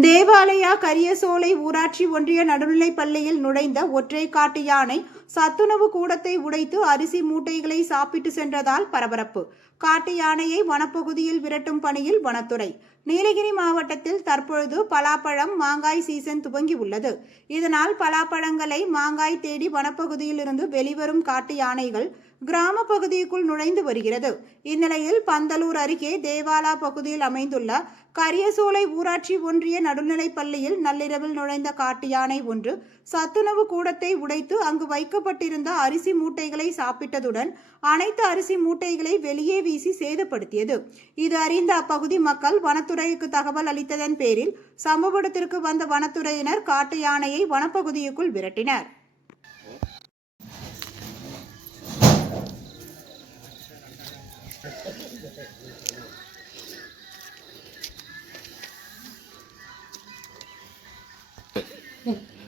தேவாலயா கரியசோலை ஊராட்சி ஒன்றிய நடுநிலைப் பள்ளியில் நுழைந்த ஒற்றை காட்டு யானை சத்துணவு கூடத்தை உடைத்து அரிசி மூட்டைகளை சாப்பிட்டு சென்றதால் பரபரப்பு. காட்டு யானையை வனப்பகுதியில் விரட்டும் பணியில் வனத்துறை. நீலகிரி மாவட்டத்தில் தற்பொழுது பலாப்பழம் மாங்காய் சீசன் துவங்கி உள்ளது இதனால் பலாப்பழங்களை மாங்காய் தேடி வனப்பகுதியிலிருந்து வெளிவரும் காட்டு யானைகள் கிராம பகுதிக்குள் நுழைந்து வருகிறது. இந்நிலையில் பந்தலூர் அருகே தேவாலா பகுதியில் அமைந்துள்ள கரியசோலை ஊராட்சி ஒன்றிய நடுநிலைப் பள்ளியில் நள்ளிரவில் நுழைந்த காட்டு யானை ஒன்று சத்துணவு கூடத்தை உடைத்து அங்கு வைக்க வைக்கப்பட்டிருந்த அரிசி மூட்டைகளை சாப்பிட்டதுடன் அனைத்து அரிசி மூட்டைகளை வெளியே வீசி சேதப்படுத்தியது இது அறிந்த அப்பகுதி மக்கள் வனத்துறைக்கு தகவல் அளித்ததன் பேரில் சம்பவ இடத்திற்கு வந்த வனத்துறையினர் காட்டு யானையை வனப்பகுதிக்குள் விரட்டினர் Yeah.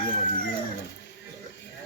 Yeah, well, you know, like,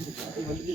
बल्कि